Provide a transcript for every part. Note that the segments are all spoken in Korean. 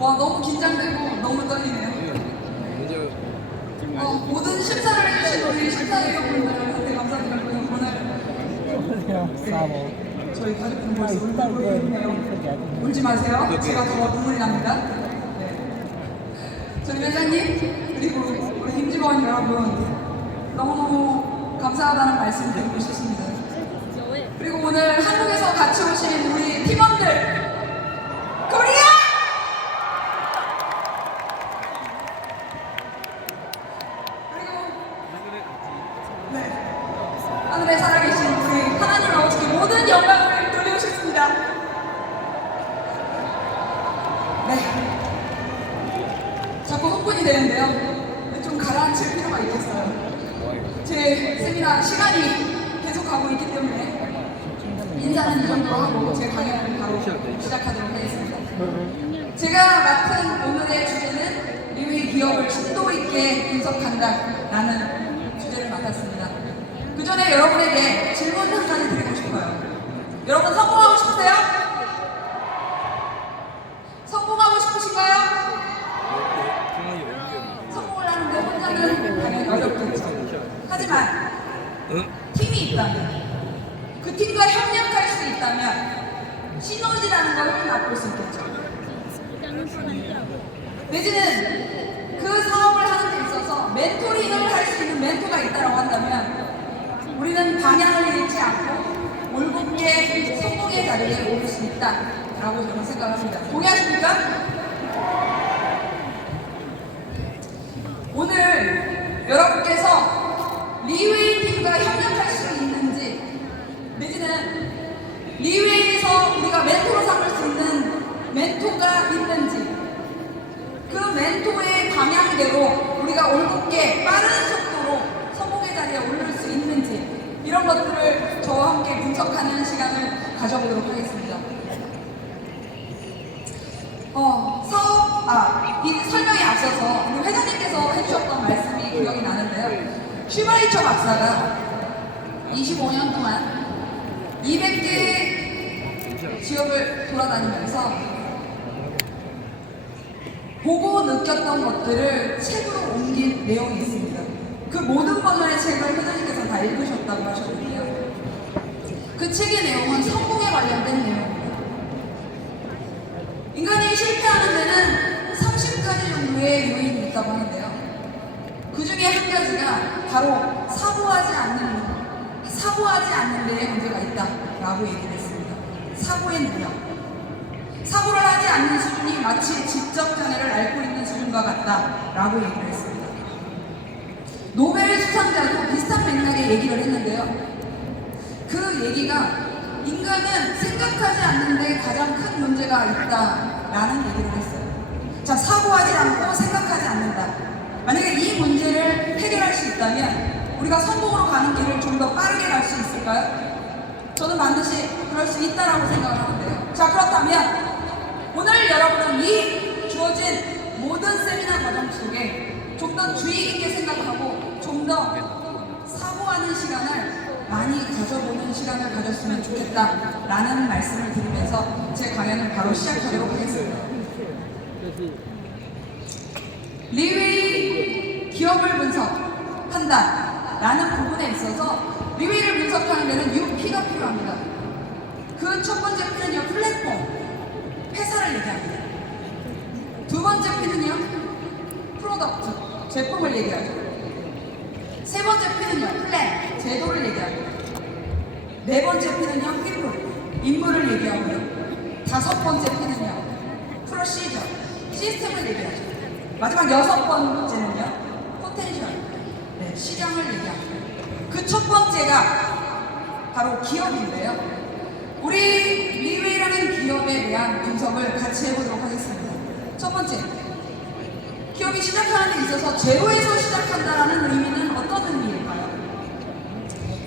와, 너무 긴장되고 너무 떨리네요. 모든 심사를 해주신 우리 심사위원분들한테 감사드리고요. 오늘 저희 가족분 벌써 울고 있네요. 울지 마세요. 제가 더 눈물이 납니다. 네. 저희 회장님 그리고 우리 김직원 여러분 너무너무 감사하다는 말씀 드리고 싶습니다. 그리고 오늘 한국에서 같이 오신 우리 팀원들 코리아! 하늘에 살아계신 우리 하나님 아버지께 모든 영광을 돌리고 싶습니다. 네. 자꾸 흥분이 되는데요. 좀 가라앉힐 필요가 있겠어요. 제 세미나 시간이 계속 가고 있기 때문에 인사는 이 정도로 하고 제 강연을 바로 시작하도록 하겠습니다. 제가 맡은 오늘의 주제는 리웨이 기업을 심도 있게 분석한다라는 주제를 맡았습니다. 그 전에 여러분에게 질문 한 가지 드리고 싶어요. 여러분 성공하고 싶으세요? 성공하고 싶으신가요? 성공을 하는데 혼자는 당연히 어렵겠죠. 하지만 팀이 있다면, 그 팀과 협력할 수 있다면 시너지라는 걸 맛볼 수 있겠죠. 내지는 그 사업을 하는 데 있어서 멘토링을 할 수 있는 멘토가 있다고 한다면 우리는 방향을 잃지 않고 올곧게 성공의 자리에 오를 수 있다라고 저는 생각합니다. 동의하십니까? 오늘 여러분께서 리웨이 팀과 협력할 수 있는지, 내지는 리웨이에서 우리가 멘토로 삼을 수 있는 멘토가 있는지, 그 멘토의 방향대로 우리가 올곧게 빠른 속도로 성공의 자리에 오를 수 있는지, 이런 것들을 저와 함께 분석하는 시간을 가져보도록 하겠습니다. 이 설명에 앞서서 우리 회장님께서 해주셨던 말씀이 기억이 나는데요. 슈바이처 박사가 25년 동안 200개 지역을 돌아다니면서 보고 느꼈던 것들을 책으로 옮긴 내용이 있습니다. 그 모든 버전의 책을 회장님께서 다 읽으셨다고 하셨는데요. 그 책의 내용은 성공에 관련된 내용입니다. 인간이 실패하는 데는 30가지 정도의 요인이 있다고 하는데요. 그 중에 한 가지가 바로 사고하지 않는 데에 문제가 있다라고 얘기를 했습니다. 사고의 능력. 사고를 하지 않는 수준이 마치 직접 장애를 앓고 있는 수준과 같다라고 얘기를 했습니다. 노벨 수상자도 비슷한 맥락의 얘기를 했는데요. 그 얘기가 인간은 생각하지 않는데 가장 큰 문제가 있다라는 얘기를 했어요. 자, 사고하지 않고 생각하지 않는다. 만약에 이 문제를 해결할 수 있다면 우리가 성공으로 가는 길을 좀 더 빠르게 갈 수 있을까요? 저는 반드시 그럴 수 있다라고 생각을 하는데요. 자, 그렇다면 오늘 여러분은 이 주어진 모든 세미나 과정 속에 좀 더 주의 깊게 생각하고 좀 더 사고하는 시간을 많이 가져보는 시간을 가졌으면 좋겠다라는 말씀을 드리면서 제 강연을 바로 시작하도록 하겠습니다. 리웨이 기업을 분석한다라는 부분에 있어서 리웨이를 분석하는 데는 UP가 필요합니다. 그 첫 번째 P는요, 플랫폼, 회사를 얘기합니다. 두 번째 P는요, 프로덕트, 제품을 얘기하죠. 세 번째 P는요, 플랜, 제도를 얘기합니다. 네 번째 P는요, people, 인물을 얘기하고요. 다섯 번째 P는요, 프로시저, 시스템을 얘기하죠. 마지막 여섯 번째는요, 포텐셜, 시장을 얘기합니다. 그 첫 번째가 바로 기업인데요. 우리 리웨이라는 기업에 대한 분석을 같이 해보도록 하겠습니다. 첫 번째, 기업이 시작하는 데 있어서 제로에서 시작한다는 의미는 어떤 의미일까요?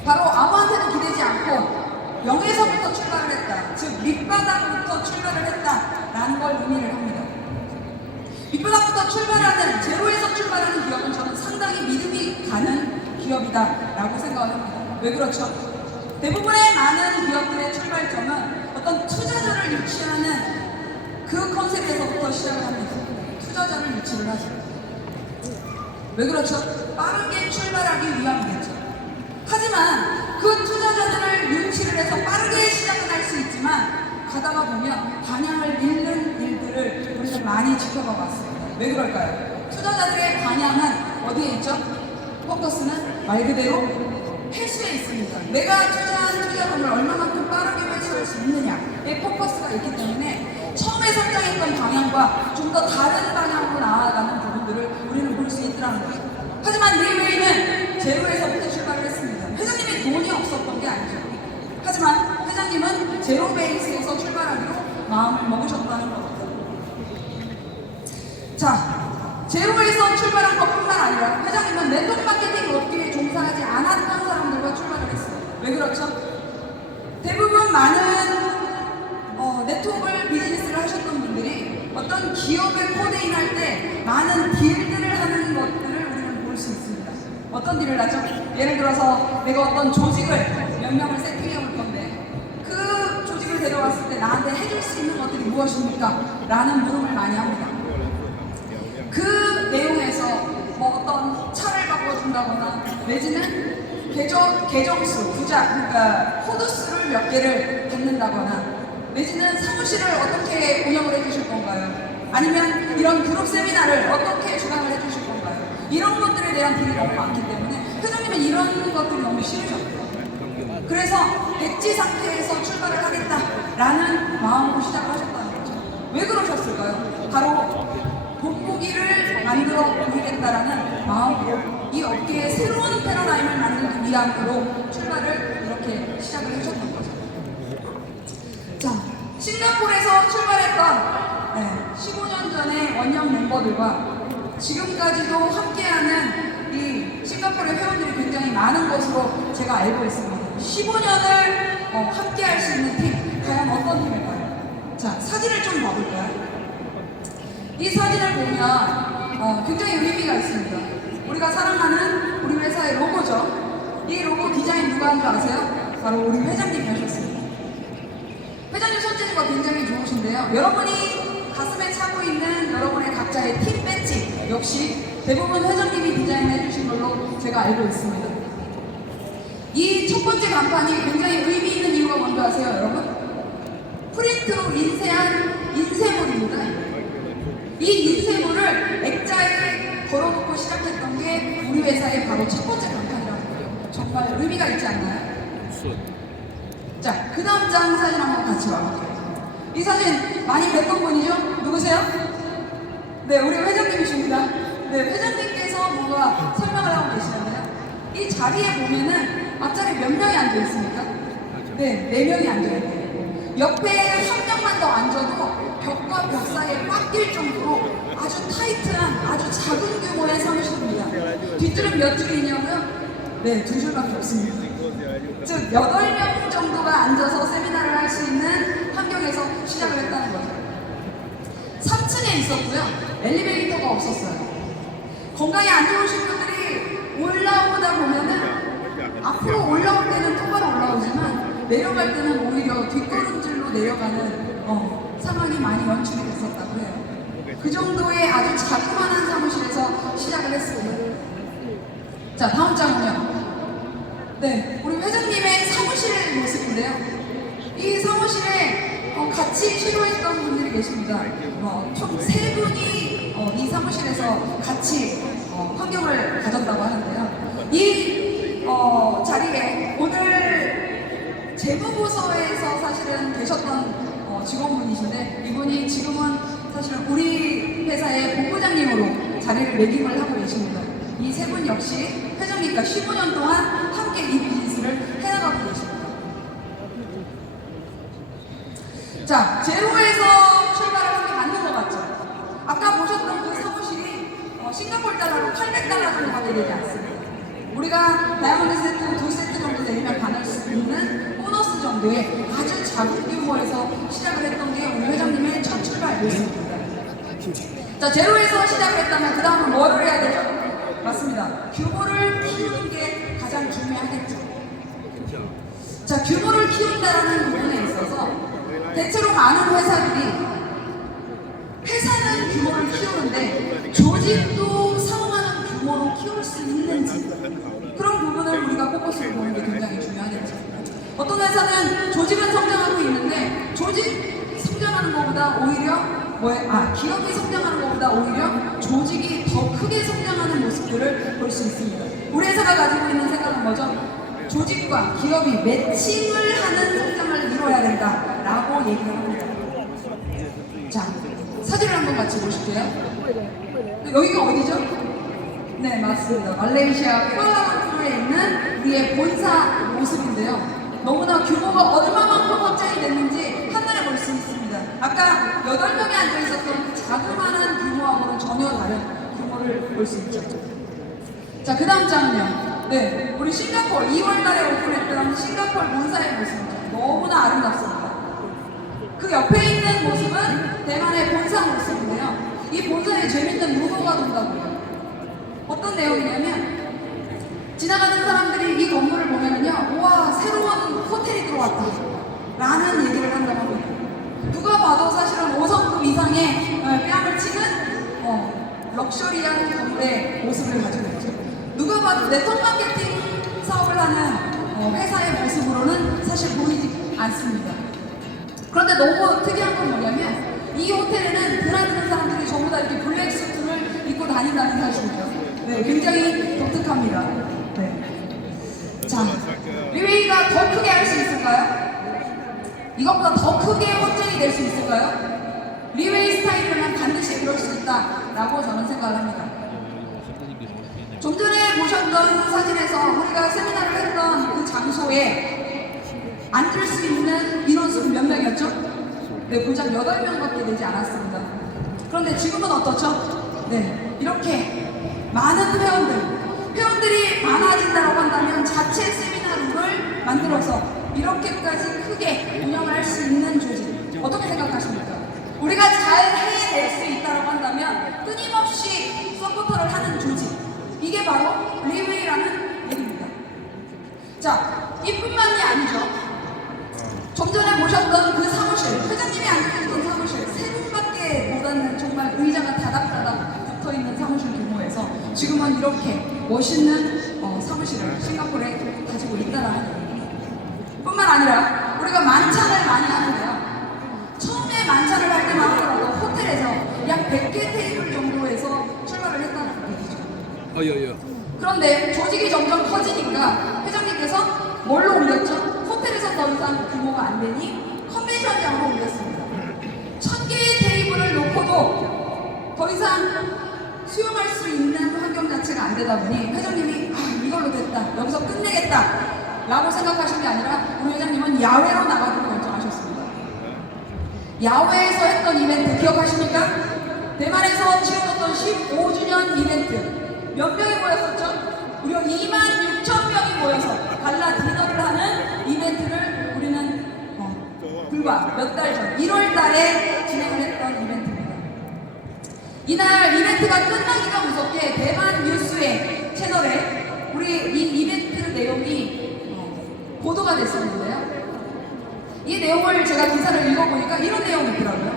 바로 아무한테도 기대지 않고 0에서부터 출발을 했다. 즉 밑바닥부터 출발을 했다라는 걸 의미를 합니다. 밑바닥부터 출발하는, 제로에서 출발하는 기업은 저는 상당히 믿음이 가는 기업이다라고 생각을 합니다. 왜 그렇죠? 대부분의 많은 기업들의 출발점은 어떤 투자자를 유치하는 그 그 컨셉에서부터 시작을 합니다. 투자자를 유치를 하죠. 왜 그렇죠? 빠르게 출발하기 위함이겠죠. 하지만 그 투자자들을 유치를 해서 빠르게 시작은 할 수 있지만 가다가 보면 방향을 잃는 일들을 우리가 많이 지켜봐 왔습니다. 왜 그럴까요? 투자자들의 방향은 어디에 있죠? 포커스는 말 그대로 회수에 있습니다. 내가 투자한 투자금을 얼마만큼 빠르게 회수할 수 있느냐에 포커스가 있기 때문에 처음에 설정했던 방향과 좀 더 다른 방향으로 나아가는 부분들을 우리는 볼 수 있더라는 거죠. 하지만 리웨이는 제로에서부터 출발을 했습니다. 회장님이 돈이 없었던 게 아니죠. 하지만 회장님은 제로 베이스에서 출발하기로 마음을 먹으셨다는 겁니다. 자, 제로에서 출발한 것뿐만 아니라 회장님은 네트워크 마케팅 업계에 종사하지 않았던 사람들과 출발을 했어요. 왜 그렇죠? 대부분 많은 네트워크 비즈니스를 하셨던 분들이 어떤 기업에 코데인할 때 많은 딜들을 하는 것들을 우리는 볼 수 있습니다. 어떤 딜을 하죠? 예를 들어서 내가 어떤 조직을 몇 명을 세팅해 올 건데 그 조직을 데려왔을 때 나한테 해줄 수 있는 것들이 무엇입니까? 라는 물음을 많이 합니다. 그 내용에서 뭐 어떤 차를 바꿔준다거나 내지는 계정수, 부자, 그러니까 코드수를 몇 개를 받는다거나 내지는 사무실을 어떻게 운영을 해주실 건가요? 아니면 이런 그룹 세미나를 어떻게 주관을 해주실 건가요? 이런 것들에 대한 딜이 너무 많기 때문에 회장님은 이런 것들이 너무 싫으셨고요. 그래서 백지 상태에서 출발을 하겠다라는 마음으로 시작을 하셨다는 거죠. 왜 그러셨을까요? 바로 본보기를 만들어 보이겠다라는 마음으로 이 업계의 새로운 패러다임을 만들기 위함으로 출발을 이렇게 시작을 하셨던 거죠. 자, 싱가포르에서 출발했던 15년 전의 원년 멤버들과 지금까지도 함께하는 이 싱가포르의 회원들이 굉장히 많은 것으로 제가 알고 있습니다. 15년을 함께할 수 있는 팀, 과연 어떤 팀일까요? 자, 사진을 좀 봐볼까요? 이 사진을 보면 굉장히 의미가 있습니다. 우리가 사랑하는 우리 회사의 로고죠. 이 로고 디자인 누가 한 줄 아세요? 바로 우리 회장님이 하셨습니다. 회장님 손재주가 굉장히 좋으신데요. 여러분이 가슴에 차고 있는 여러분의 각자의 팀 배지 역시 대부분 회장님이 디자인해 주신 걸로 제가 알고 있습니다. 이 첫 번째 간판이 굉장히 의미 있는 이유가 뭔지 아세요, 여러분? 프린트로 인쇄한 인쇄물입니다. 이 인쇄물을 액자에 걸어놓고 시작했던 게 우리 회사의 바로 첫 번째 간판이라는 거예요. 정말 의미가 있지 않나요? 자, 그 다음 장 사진 한번 같이 봐볼게요. 이 사진 많이 뵀던 분이죠? 누구세요? 네, 우리 회장님이십니다. 네, 회장님께서 뭔가 설명을 하고 계시는데요. 이 자리에 보면은 앞자리 몇 명이 앉아 있습니까? 네, 4명이 앉아 있네요. 옆에 한 명만 더 앉아도 벽과 벽 사이에 꽉 낄 정도로 아주 타이트한 아주 작은 규모의 사무실입니다. 뒷줄은 몇 줄이 있냐고요? 네, 2줄밖에 없습니다. 즉 8명 정도가 앉아서 세미나를 할 수 있는 환경에서 시작을 했다는 거죠. 3층에 있었고요. 엘리베이터가 없었어요. 건강이 안 좋으신 분들이 올라오다 보면은 앞으로 올라올 때는 똑바로 올라오지만 내려갈 때는 오히려 뒷걸음질로 내려가는 상황이 많이 연출이 됐었다고 해요. 그 정도의 아주 자그마한 사무실에서 시작을 했습니다. 자, 다음 장은요. 네, 우리 회장님의 사무실 모습인데요. 이 사무실에 같이 시도했던 분들이 계십니다. 총 3분이 이 사무실에서 같이 환경을 가졌다고 하는데요. 이 자리에 오늘 재무부서에서 사실은 계셨던 직원분이신데 이분이 지금은 사실은 우리 회사의 본부장님으로 자리를 매김을 하고 계십니다. 이 3분 역시 회장님과 15년 동안 함께 이 비즈니스를 해나가고 계십니다. 자, 제로에서 출발을 한 게 맞는 것 같죠? 아까 보셨던 그 사무실이 싱가포르 달러로 800달러 정도밖에 되지 않습니다. 우리가 다이아몬드 세트 2세트 정도 내리면 받을 수 있는 보너스 정도의 아주 작은 규모에서 시작을 했던 게 우리 회장님의 첫 출발이었습니다. 자, 제로에서 시작을 했다면 그 다음은 뭐를 해야 되죠? 맞습니다. 규모를 키우는 게 가장 중요하겠죠. 자, 규모를 키운다는 부분에 있어서 대체로 많은 회사들이 것보다 오히려 기업이 성장하는 것보다 오히려 조직이 더 크게 성장하는 모습들을 볼 수 있습니다. 우리 회사가 가지고 있는 생각은 뭐죠? 조직과 기업이 매칭을 하는 성장을 이루어야 된다라고 얘기를 합니다. 자, 사진을 한번 같이 보실게요. 여기가 어디죠? 네, 맞습니다. 말레이시아 쿠알라룸푸르에 있는 우리의 본사 모습인데요. 너무나 규모가 얼마만큼 확장이 됐는지 한눈에 볼 수 있습니다. 아까 8명이 앉아있었던 그 자그마한 규모하고는 전혀 다른 규모를 볼 수 있죠. 자, 그 다음 장은요. 네, 우리 싱가포르 2월달에 오픈했던 싱가포르 본사의 모습이죠. 너무나 아름답습니다. 그 옆에 있는 모습은 대만의 본사 모습인데요. 이 본사에 재밌는 루머가 돈다고요. 어떤 내용이냐면 지나가는 사람들이 이 건물을 보면은요, 우와, 새로운 호텔이 들어왔다 라는 얘기를 한다고 합니다. 누가 봐도 사실은 5성급 이상의 뺨을 치는 럭셔리한 건물의 모습을 가지고 있죠. 누가 봐도 네트워크 마케팅 사업을 하는 회사의 모습으로는 사실 보이지 않습니다. 그런데 너무 특이한 건 뭐냐면 이 호텔에는 드나드는 사람들이 전부 다 이렇게 블랙 수트를 입고 다닌다는 사실이죠. 네, 굉장히 독특합니다. 네. 자, 리웨이가 더 크게 할 수 있을까요? 이것보다 더 크게 확장이 될 수 있을까요? 리웨이 스타일이면 반드시 그럴 수 있다라고 저는 생각을 합니다. 좀 전에 보셨던 사진에서 우리가 세미나를 했던 그 장소에 앉을 수 있는 인원수는 몇 명이었죠? 네, 고작 8명밖에 되지 않았습니다. 그런데 지금은 어떻죠? 네, 이렇게 많은 회원들이 많아진다고 한다면 자체 세미나룸을 만들어서 이렇게까지 크게 운영을 할 수 있는 조직, 어떻게 생각하십니까? 우리가 잘 해낼 수 있다고 한다면 끊임없이 서포터를 하는 조직, 이게 바로 리웨이라는 얘기입니다. 자, 이뿐만이 아니죠. 좀 전에 보셨던 그 사무실, 회장님이 앉아있던 사무실, 3분밖에 못 앉는 정말 의자가 다닥다닥 붙어있는 사무실 규모에서 지금은 이렇게 멋있는 사무실을 싱가포르에 가지고 있다라는 얘기입니다. 뿐만 아니라 우리가 만찬을 많이 하는데요. 처음에 만찬을 할 때만 하더라도 호텔에서 약 100개 테이블 정도에서 출발을 했다는 얘기죠. 그런데 조직이 점점 커지니까 회장님께서 뭘로 옮겼죠? 호텔에서 더 이상 규모가 안 되니 컨벤션장으로 옮겼습니다. 1000개의 테이블을 놓고도 더 이상 수용할 수 있는 환경 자체가 안 되다 보니 회장님이 이걸로 됐다, 여기서 끝내겠다 라고 생각하신 게 아니라 우리 회장님은 야외로 나가기로 결정하셨습니다. 야외에서 했던 이벤트 기억하십니까? 대만에서 치러졌던 15주년 이벤트 몇 명이 모였었죠? 무려 26,000명이 모여서 갈라 디너를 하는 이벤트를 우리는 불과 몇 달 전 1월 달에 진행을 했던 이벤트입니다. 이날 이벤트가 끝나기가 무섭게 대만 뉴스의 채널에 우리 이 이벤트 내용이 보도가 됐었는데요. 이 내용을 제가 기사를 읽어보니까 이런 내용이 있더라고요.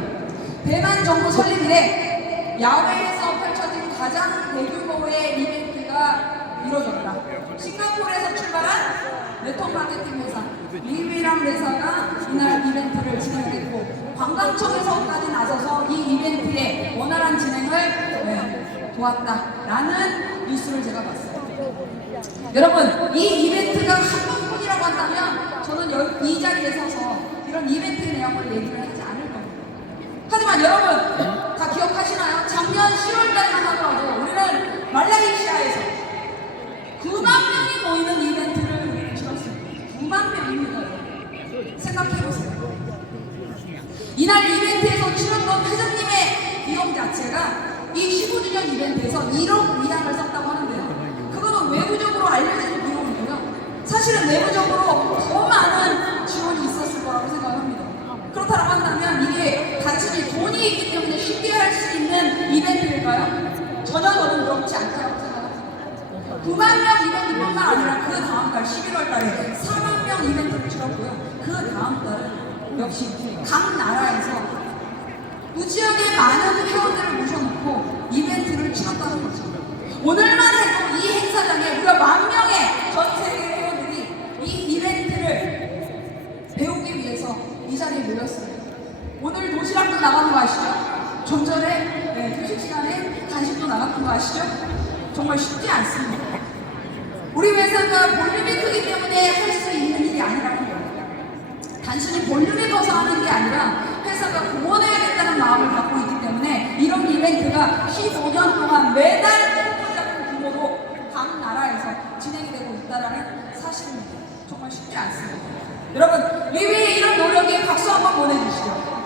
대만 정부 설립 이래 야외에서 펼쳐진 가장 대규모의 이벤트가 이루어졌다. 싱가포르에서 출발한 네트워크 마케팅 회사 리웨이라는 회사가 이날 이벤트를 진행했고 관광청에서까지 나서서 이 이벤트의 원활한 진행을 도왔다라는 뉴스를 제가 봤어요. 여러분, 이 이벤트가 한 번뿐이라고 한다면 저는 이 자리에 서서 이런 이벤트 내용을 얘기를 하지 않을 겁니다. 하지만 여러분 다 기억하시나요? 작년 10월달만 하더라도 우리는 말레이시아에서 9만 명이 모이는 이벤트를 치렀습니다. 9만 명입니다. 생각해보세요. 이날 이벤트에서 치렀던 회장님의 비용 자체가 이 15주년 이벤트에서 1억 위안을 썼다고 하는데요. 그거는 외부적으로 알려진 비용이고요. 사실은 내부적으로 더 많은 지원이 있었을 거라고 생각합니다. 그렇다고 한다면 이게 단순히 돈이 있기 때문에 쉽게 할 수 있는 이벤트일까요? 전혀 저는 그렇지 않다고 생각합니다. 9만 명 이벤트뿐만 아니라 그 다음 달 11월 달에 4만 명 이벤트를 치렀고요. 그 다음 달은 역시 각 나라에서 무지하게 많은 회원들을 모셔놓고 이벤트를 치렀다는 거죠. 오늘만 해도 이 행사장에 우리가 10,000명의 전 세계 회원들이 이 이벤트를 배우기 위해서 이 자리에 모였어요. 오늘 도시 도시락도 나가는 거 아시죠? 좀 전에 휴식 시간에 간식도 나갔던 거 아시죠? 정말 쉽지 않습니다. 우리 회사가 볼륨이 크기 때문에 할 수 있는 일이 아니라는 거예요. 단순히 볼륨이 커서 하는 게 아니라 회사가 구원해야겠다는 마음을 갖고 있기 때문에 이런 이벤트가 15년 동안 매달 작은 규모로 각 나라에서 진행이 되고 있다는 사실입니다. 정말 쉽지 않습니다. 여러분, 리위의 이런 노력에 박수 한번 보내주시죠.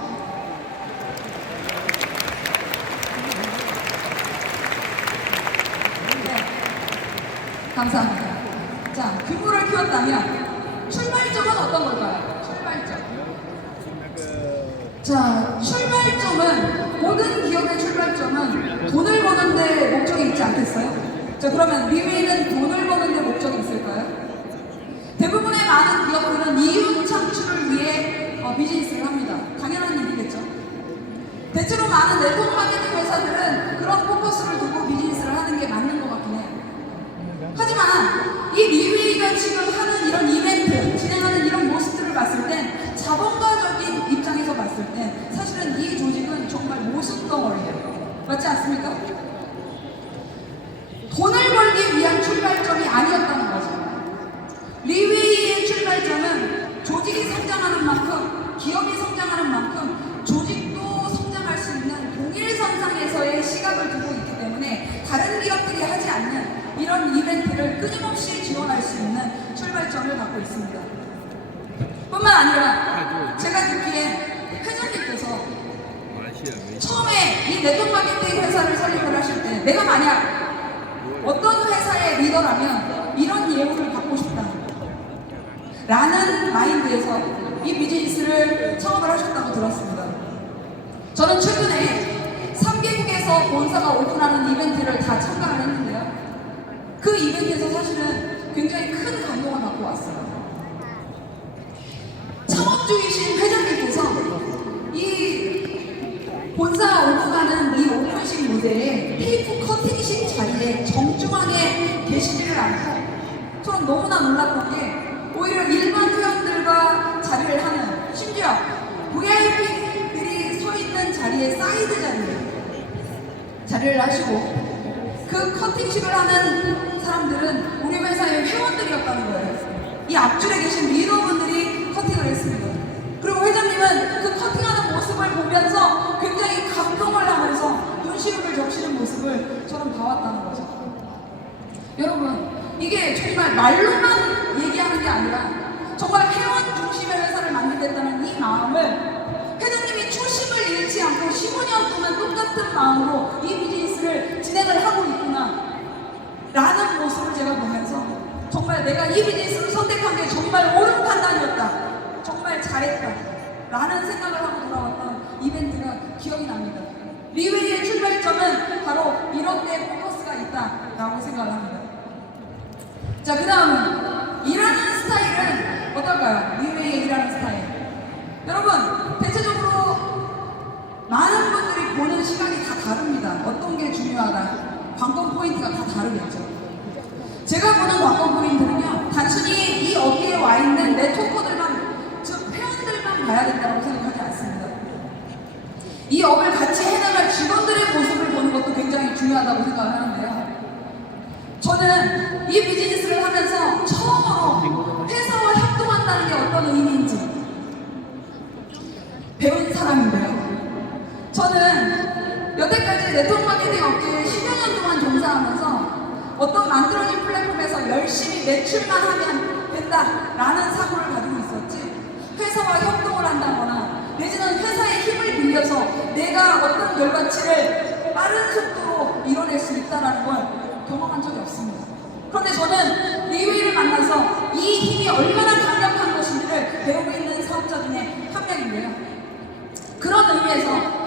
감사합니다. 자, 규모를 키웠다면 출발점은 어떤 걸까요? 출발점. 자, 출발점은 모든 기업의 출발점은 돈을 버는데 목적이 있지 않겠어요? 자, 그러면 리위는 돈을 버는데 목적이 있을까요? 대부분의 많은 기업들은 이윤 창출을 위해 비즈니스를 합니다. 당연한 일이겠죠. 대체로 많은 네트워크 마케팅 회사들은 그런 포커스를 두고 비즈니스를 하는 게 맞는 것 같긴 해요. 하지만 이 리위가 지금 하는 이런 이벤트, 진행하는 이런 모습들을 봤을 땐 자본가적인 입장에서 봤을 땐 사실은 이 조직은 정말 모순덩어리예요. 맞지 않습니까? 돈을 벌기 위한 출발점이 아니었다는 거죠. 리위의 출발점은 조직이 성장하는 만큼, 기업이 성장하는 만큼 조직도 성장할 수 있는 동일선상에서의 시각을 두고 있기 때문에 다른 기업들이 하지 않는 이런 이벤트를 끊임없이 지원할 수 있는 출발점을 갖고 있습니다. 뿐만 아니라 제가 듣기에 회장님께서 처음에 이 네트워크 마케팅 회사를 설립을 하실 때 내가 만약 어떤 회사의 리더라면 이런 예우를 받고 싶다 라는 마인드에서 이 비즈니스를 창업을 하셨다고 들었습니다. 저는 최근에 3개국에서 본사가 오픈하는 이벤트를 다 참가를 했는데요. 그 이벤트에서 사실은 굉장히 큰 감동을 받고 왔어요. 창업주이신 회장님께서 이 본사가 오픈하는 이 오픈식 무대에 테이프 커팅식 자리에 정중하게 계시지를 않고 저는 너무나 놀랐던 게 오히려 일반 회원들과 자리를 하는, 심지어 VIP들이 서 있는 자리에 사이드 자리를 하시고 그 커팅식을 하는 사람들은 우리 회사의 회원들이었다는 거예요. 이 앞줄에 계신 리더분들이 커팅을 했습니다. 그리고 회장님은 그 커팅하는 모습을 보면서 굉장히 감동을 하면서 눈시울을 적시는 모습을 저는 봐왔다는 거죠. 여러분, 이게 정말 말로만 얘기하는 게 아니라 정말 회원 중심의 회사를 만들겠다는 이 마음을 회장님이 초심을 잃지 않고 15년 동안 똑같은 마음으로 이 비즈니스를 진행을 하고 있구나 라는 모습을 제가 보면서 정말 내가 이 비즈니스를 선택한 게 정말 옳은 판단이었다, 정말 잘했다 라는 생각을 하고 돌아왔던 이벤트가 기억이 납니다. 리웨이의 출발점은 바로 이런 데 포커스가 있다라고 생각을 합니다. 자, 그 다음은 일하는 스타일은 어떨까요? 리웨이의 일하는 스타일. 여러분, 대체적으로 많은 분들이 보는 시각이 다 다릅니다. 어떤 게 중요하다, 관건 포인트가 다 다르겠죠. 제가 보는 관건 포인트는요, 단순히 이 업계에 와 있는 네트워커들만, 즉 회원들만 봐야 된다고 생각하지 않습니다. 이 업을 같이 해나갈 직원들의 모습을 보는 것도 굉장히 중요하다고 생각을 하는데요. 저는 이 비즈니스를 하면서 처음으로 회사와 협동한다는 게 어떤 의미인지 배운 사람인데요. 저는 여태까지 네트워크 마케팅 업계에 10여 년 동안 종사하면서 어떤 만들어진 플랫폼에서 열심히 매출만 하면 된다라는 사고를 가지고 있었지, 회사와 협동을 한다거나 내지는 회사의 힘을 빌려서 내가 어떤 결과치를 빠른 속도로 이뤄낼 수 있다는 걸 경험한 적이 없습니다. 그런데 저는 리웨이를 만나서 이 힘이 얼마나 강력한 것인지를 배우고 있는 사업자 중에 한 명인데요. 그런 의미에서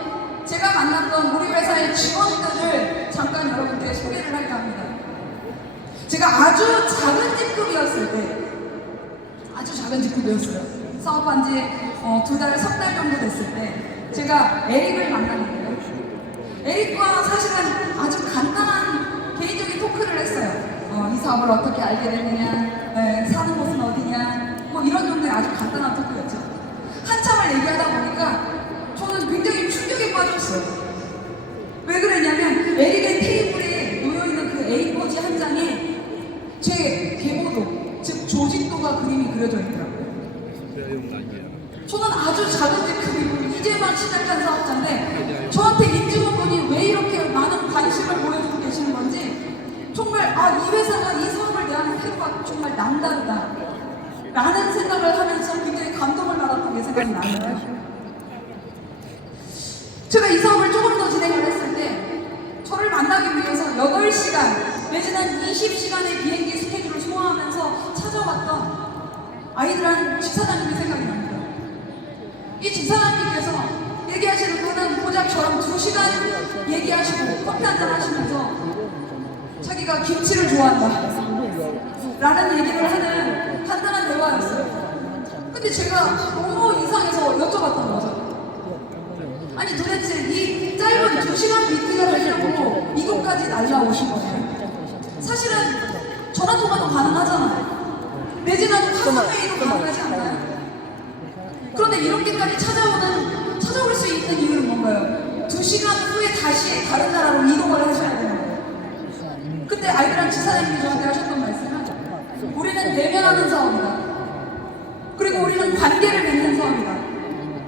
제가 만났던 우리 회사의 직원들을 잠깐 여러분께 소개를 할까 합니다. 제가 아주 작은 직급이었을 때, 아주 작은 직급이었어요. 사업한 지 2달, 3달 정도 됐을 때 제가 에릭을 만났는데요. 에릭과 사실은 아주 간단한 개인적인 토크를 했어요. 이 사업을 어떻게 알게 됐느냐, 사는 곳은 어디냐, 뭐 이런 정도의 아주 간단한 토크였죠. 한참을 얘기하다 보니까 저는 굉장히 충격에 빠졌어요. 왜 그랬냐면 메리의 테이블에 놓여있는 그 A4지 한 장에 제 계보도, 즉 조직도가 그림이 그려져 있더라고요. 저는 아주 작은 그림을 이제 막 시작한 사업자인데 저한테 임직원분이 왜 이렇게 많은 관심을 보여주고 계시는 건지 정말 이 회사가 이 사업을 대하는 태도가 정말 남다르다 라는 생각을 하면서 굉장히 감동을 받았던 게 생각이 나요. 제가 이 사업을 조금 더 진행을 했을 때 저를 만나기 위해서 8시간, 매진 한 20시간의 비행기 스케줄을 소화하면서 찾아왔던 아이들한 지사장님이 생각이 납니다. 이 지사장님께서 얘기하시는 거는 고작 저랑 2시간 얘기하시고 커피 한잔 하시면서 자기가 김치를 좋아한다 라는 얘기를 하는 간단한 대화였어요. 근데 제가 너무 이상해서 여쭤봤던 거죠. 아니 도대체 이 짧은 2시간 미팅을 하려고 이곳까지 날라오신 거예요. 사실은 전화통화도 가능하잖아요. 내지는 카카오메이도 가능하지 않나요? 그런데 이렇게까지 찾아올 수 있는 이유는 뭔가요? 2시간 후에 다시 다른 나라로 이동을 하셔야 되는 거예요. 근데 아이들랑 지사장님이 저한테 하셨던 말씀은 우리는 내면하는 사업이다. 그리고 우리는 관계를 맺는 사업이다.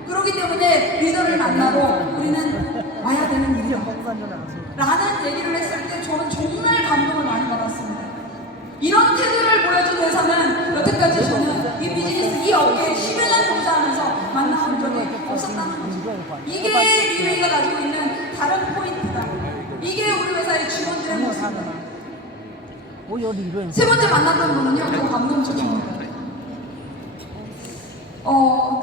그렇기 때문에 리더를 만나고 우리는 와야 되는 일이야 라는 얘기를 했을 때 저는 정말 감동을 많이 받았습니다. 이런 태도를 보여준 회사는 여태까지 저는 이 비즈니스, 이 업계에 10여 년 종사하면서 만나본 적이 없었다는 거죠. 이게 리웨이가 가지고 있는 다른 포인트다. 이게 우리 회사의 직원들의 모습이다. 세 번째 만났던 분은요, 더 감동적입니다.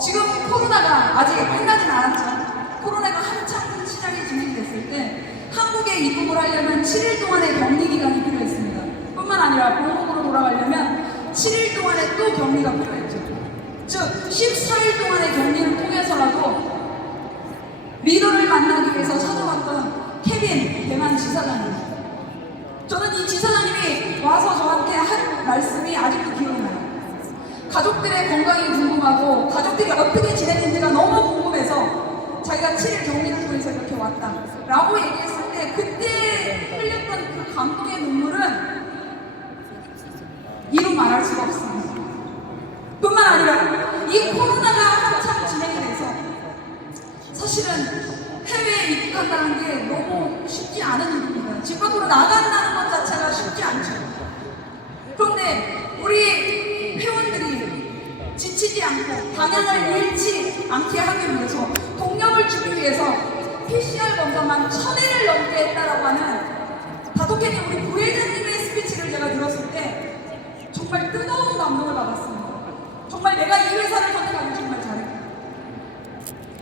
지금 코로나가 아직 끝나진 않았죠. 코로나가 한참 시작이 진행됐을 때 한국에 입국을 하려면 7일 동안의 격리 기간이 필요했습니다. 뿐만 아니라 본국으로 돌아가려면 7일 동안의 또 격리가 필요했죠. 즉 14일 동안의 격리를 통해서라도 리더를 만나기 위해서 찾아왔던 케빈 대만 지사장님. 저는 이 지사장님이 와서 저한테 한 말씀이 아직도 기억이 나요. 가족들의 건강이 궁금하고 가족들이 어떻게 지내는지가 너무 궁금해서 자기가 7일 격리를 통해서 이렇게 왔다 라고 얘기했을 때 그때 흘렸던 그 감동의 눈물은 이루 말할 수가 없습니다. 뿐만 아니라 이 코로나가 한참 진행이 돼서 사실은 해외에 입국한다는 게 너무 쉽지 않은 일입니다. 집 밖으로 나간다는 것 자체가 쉽지 않죠. 그런데 우리 회원들이 지치지 않고 방향을 잃지 않게 하기 위해서 동력을 주기 위해서 PCR 검사만 1000회를 넘게 했다라고 하는 다독해낸 우리 부회장님의 스피치를 제가 들었을 때 정말 뜨거운 감동을 받았습니다. 정말 내가 이 회사를 선택하기 정말 잘했다.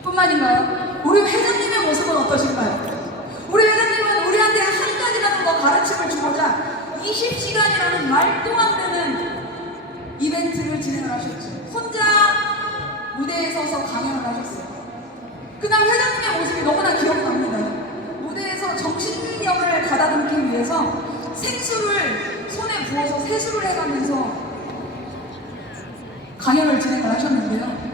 뿐만인가요? 우리 회장님의 모습은 어떠신가요? 우리 회장님은 우리한테 한 가지라도 더 가르침을 주고자 20시간이라는 말도 안 되는 이벤트를 진행을 하셨죠. 혼자 무대에 서서 강연을 하셨어요. 그날 회장님의 모습이 너무나 기억납니다. 무대에서 정신력을 가다듬기 위해서 생수를 손에 부어서 세수를 해가면서 강연을 진행을 하셨는데요.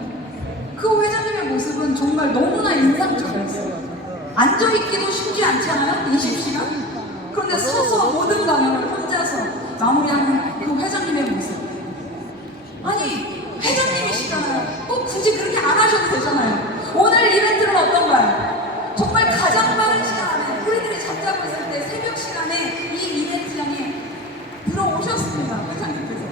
그 회장님의 모습은 정말 너무나 인상적이었어요. 앉아있기도 쉽지 않잖아요, 20시간? 그런데 서서 모든 강연을 혼자서 마무리하는 그 회장님의 모습. 아니, 회장님이시잖아요. 꼭 굳이 그렇게 안 하셔도 되잖아요. 오늘 이벤트는 어떤가요? 정말 가장 빠른 시간 안에 우리들이 잠자고 있을 때 새벽 시간에 이 이벤트장에 들어오셨습니다, 회장님께서.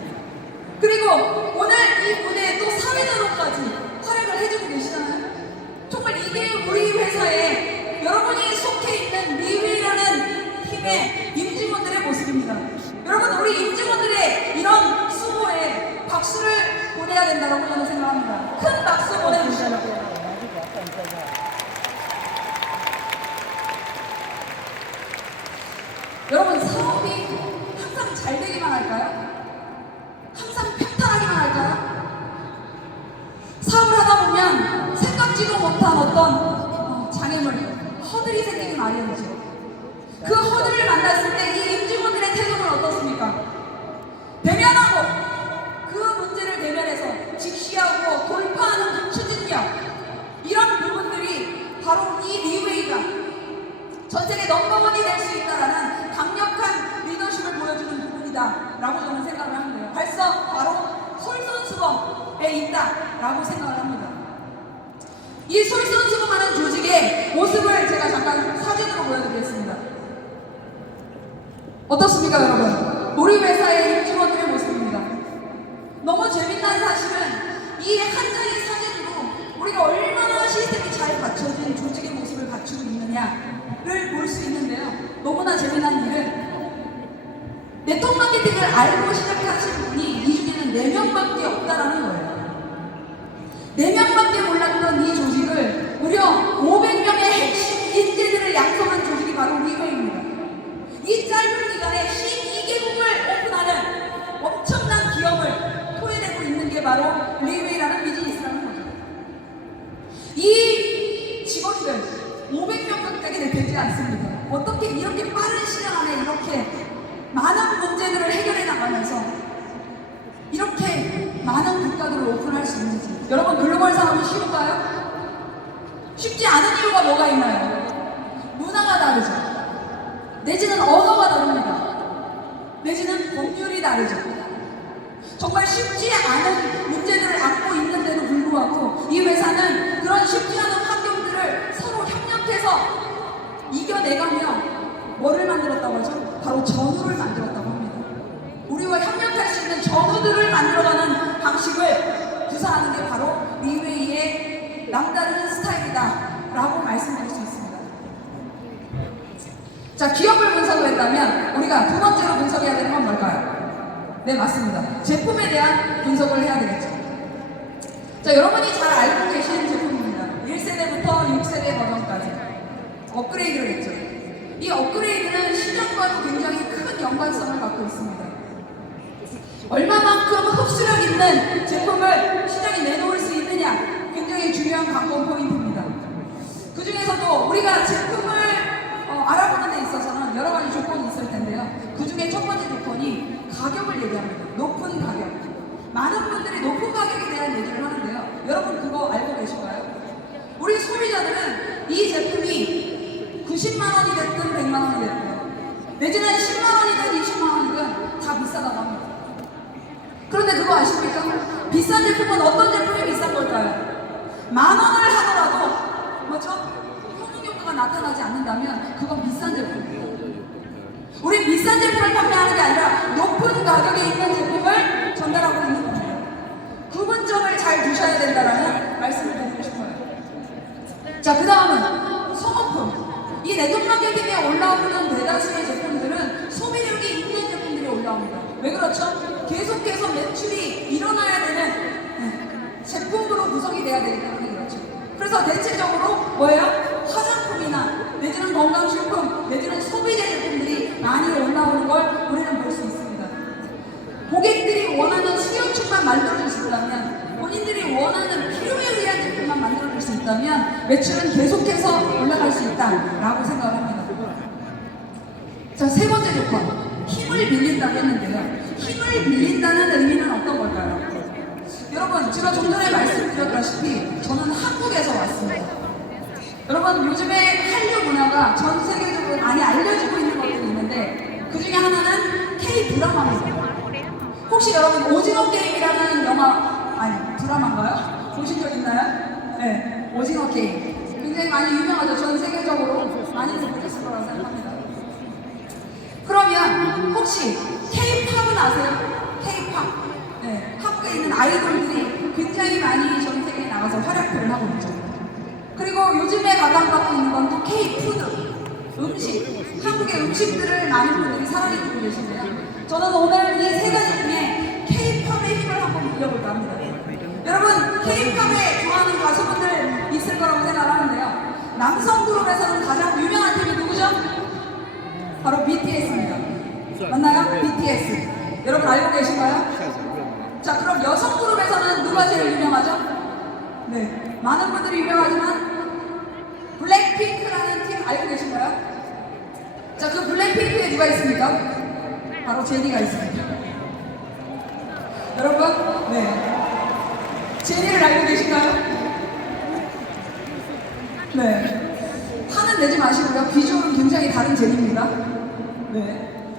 그리고 오늘 이 무대에 또 사회자로까지 활약을 해주고 계시잖아요. 정말 이게 우리 회사에 여러분이 속해 있는 리웨이라는 팀의 임직원들의 모습입니다. 여러분, 우리 임직원들의 이런 수고에 박수를 보내야 된다고 저는 생각합니다. 큰 박수 보내주시죠. 여러분, 사업이 항상 잘 되기만 할까요? 항상 평탄하기만 할까요? 사업을 하다 보면 생각지도 못한 어떤 장애물, 허들이 생기기 마련이죠. 그 허들을 만났을 때 이 임직원들의 태도는 어떻습니까? 대면하고 그 문제를 대면해서 직시하고 돌파하는 그 추진력, 이런 부분들이 위웨이가 전 세계 넘버원이 될 수 있다라는 강력한 리더십을 보여주는 부분이다라고 저는 생각을 하는데요. 벌써 바로 솔선수범에 있다라고 생각을 합니다. 이 솔선수범하는 조직의 모습을 제가 잠깐 사진으로 보여드리겠습니다. 어떻습니까, 여러분? 우리 회사의 임직원들의 모습입니다. 너무 재미난 사실은 이 한 장의 사진으로 우리가 얼마나 시스템이 잘 갖춰진 조직의 모습을 갖추고 있느냐를 볼 수 있는데요. 너무나 재미난 일은 네트워크 마케팅을 알고 시작하신 분이 이 중에는 4명밖에 없다라는 거예요. 4명밖에 몰랐던 이 조직을 무려 500명의 핵심 인재들을 양성한 조직이 바로 위웨이입니다. 이 짧은 기간에 12개국을 오픈하는 엄청난 기업을 토해내고 있는 게 바로 위웨이라는 비즈니스라는 거죠. 이 직원들 500명밖에 되지 않습니다. 어떻게 이렇게 빠른 시간 안에 이렇게 많은 문제들을 해결해 나가면서 이렇게 많은 국가들을 오픈할 수 있는지. 여러분, 글로벌 사업이 쉬울까요? 쉽지 않은 이유가 뭐가 있나요? 문화가 다르죠. 내지는 언어가 다릅니다. 내지는 법률이 다르죠. 정말 쉽지 않은 문제들을 안고 있는데도 불구하고 이 회사는 그런 쉽지 않은 환경들을 서로 협력해서 이겨내가며 뭐를 만들었다고 하죠? 바로 전우를 만들었다고 합니다. 우리와 협력할 수 있는 전우들을 만들어가는 방식을 구사하는 게 바로 위웨이의 남다른 스타일이다 라고 말씀드릴 수 있습니다. 자, 기업을 분석을 했다면 우리가 두 번째로 분석해야 되는 건 뭘까요? 네, 맞습니다. 제품에 대한 분석을 해야 되겠죠. 자, 여러분이 잘 알고 계시는 제품입니다. 1세대부터 6세대 버전까지 업그레이드를 했죠. 이 업그레이드는 시장과도 굉장히 큰 연관성을 갖고 있습니다. 얼마만큼 흡수력 있는 제품을 시장에 내놓을 수 있느냐, 굉장히 중요한 관건 포인트입니다. 그 중에서도 우리가 제품을 알아보는 데 있어서는 여러 가지 조건이 있을 텐데요. 그 중에 첫 번째 조건이 가격을 얘기합니다. 높은 가격. 많은 분들이 높은 가격에 대한 얘기를 하는데요. 여러분, 그거 알고 계신가요? 우리 소비자들은 이 제품이 90만 원이 됐든 100만 원이 됐든 내지는 10만 원이든 20만 원이든 다 비싸다고 합니다. 그런데 그거 아십니까? 비싼 제품은 어떤 제품이 비싼 걸까요? 10,000원을 하더라도 뭐죠? 효능 효과가 나타나지 않는다면 그건 비싼 제품이에요. 우리 비싼 제품을 판매하는 게 아니라 높은 가격에 있는 제품을 전달하고 있는 겁니다. 구분점을 잘 두셔야 된다는 말씀을 드리고 싶어요. 자, 그 다음은 소모품. 이 네트워크 마케팅에 올라오는 대다수의 제품들은 소비력이 있는 제품들이 올라옵니다. 왜 그렇죠? 계속해서 매출이 일어나야 되는 제품으로 구성이 돼야 되기 때문에 그렇죠. 그래서 대체적으로 뭐예요? 화장품이나 내지는 건강식품, 내지는 소비재 제품들이 많이 올라오는 걸 우리는 볼 수 있습니다. 고객들이 원하는 수요층만 만들어줄 수 있다면, 본인들이 원하는 필요에 의한 제품만 만들어줄 수 있다면 매출은 계속해서 올라갈 수 있다라고 생각을 합니다. 자, 세 번째 조건. 힘을 빌린다고 했는데요. 힘을 빌린다는 의미는 어떤 걸까요? 여러분, 제가 좀 전에 말씀드렸다시피 저는 한국에서 왔습니다. 여러분, 요즘에 한류 문화가 전 세계적으로 많이 알려지고 있는 것들이 있는데 그 중에 하나는 K-드라마입니다. 혹시 여러분 오징어 게임이라는 영화, 아니 드라마인가요? 보신 적 있나요? 네, 오징어 게임. 굉장히 많이 유명하죠. 전 세계적으로 많이들 보셨을 거라고 생각합니다. 그러면 혹시 K-팝은 아세요? K-팝. 네, 한국에 있는 아이돌들이 굉장히 많이 전 세계에 나가서 활약들을 하고 있죠. 그리고 요즘에 가감받고 있는 건 또 K-푸드, 음식. 한국의 음식들을 많은 분들이 사랑해주고 계신데요. 저는 오늘 이 세 가지 중에 K-팝의 힘을 한번 빌려볼까 합니다. 여러분, K-팝에 좋아하는 가수분들 있을 거라고 생각하는데요. 남성 그룹에서는 가장 유명한 팀이 누구죠? 바로 BTS입니다. 맞나요? BTS. 여러분 알고 계신가요? 자, 그럼 여성 그룹에서는 누가 제일 유명하죠? 네, 많은 분들이 유명하지만 블랙핑크라는 팀 알고 계신가요? 자, 그 블랙핑크에 누가 있습니까? 바로 제니가 있습니다. 여러분, 네, 제니를 알고 계신가요? 네, 내지 마시고요. 비주얼은 굉장히 다른 제니입니다. 네.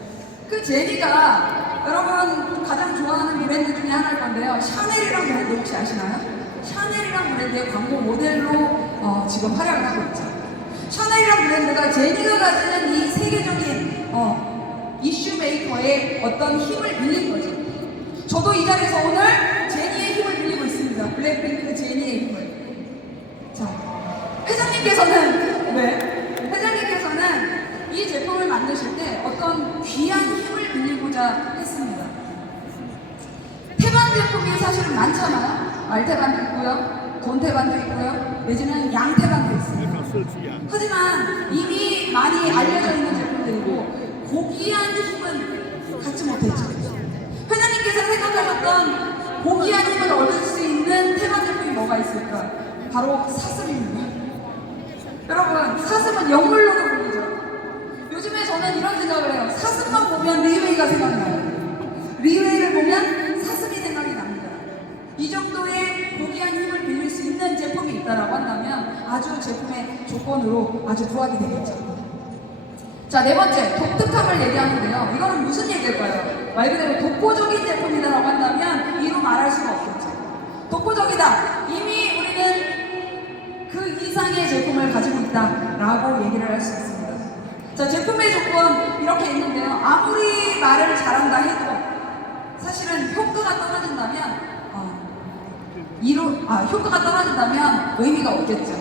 그 제니가 여러분 가장 좋아하는 브랜드 중에 하나일 건데요. 샤넬이란 브랜드 혹시 아시나요? 샤넬이란 브랜드의 광고 모델로 지금 활약을 하고 있죠. 샤넬이란 브랜드가 제니가 가지는 이 세계적인 이슈 메이커의 어떤 힘을 빌린 거죠. 저도 이 자리에서 오늘 제니의 힘을 빌리고 있습니다. 블랙핑크 제니의 힘을. 자, 회장님께서는 이 제품을 만드실 때 어떤 귀한 힘을 빌리고자 했습니다. 태반 제품이 사실은 많잖아요. 말태반도 있고요, 돈태반도 있고요, 내지는 양태반도 있습니다. 하지만 이미 많이 알려져 있는 제품들이고 고귀한 힘은 갖지 못했죠. 회장님께서 생각하셨던 고귀한 힘을 얻을 수 있는 태반 제품이 뭐가 있을까? 바로 사슴입니다. 여러분, 사슴은 영물로도 불리죠. 요즘에 저는 이런 생각을 해요. 사슴만 보면 리웨이가 생각나요. 리웨이를 보면 사슴이 생각이 납니다. 이 정도의 고귀한 힘을 빌릴 수 있는 제품이 있다라고 한다면 아주 제품의 조건으로 아주 부합이 되겠죠. 자, 네 번째, 독특함을 얘기하는데요. 이거는 무슨 얘기일까요? 말 그대로 독보적인 제품이다라고 한다면 이루 말할 수가 없겠죠. 독보적이다. 이미 우리는 그 이상의 제품을 가지고 있다라고 얘기를 할 수 있습니다. 자, 제품의 조건 이렇게 있는데요. 아무리 말을 잘한다 해도 사실은 효과가 떨어진다면 효과가 떨어진다면 의미가 없겠죠.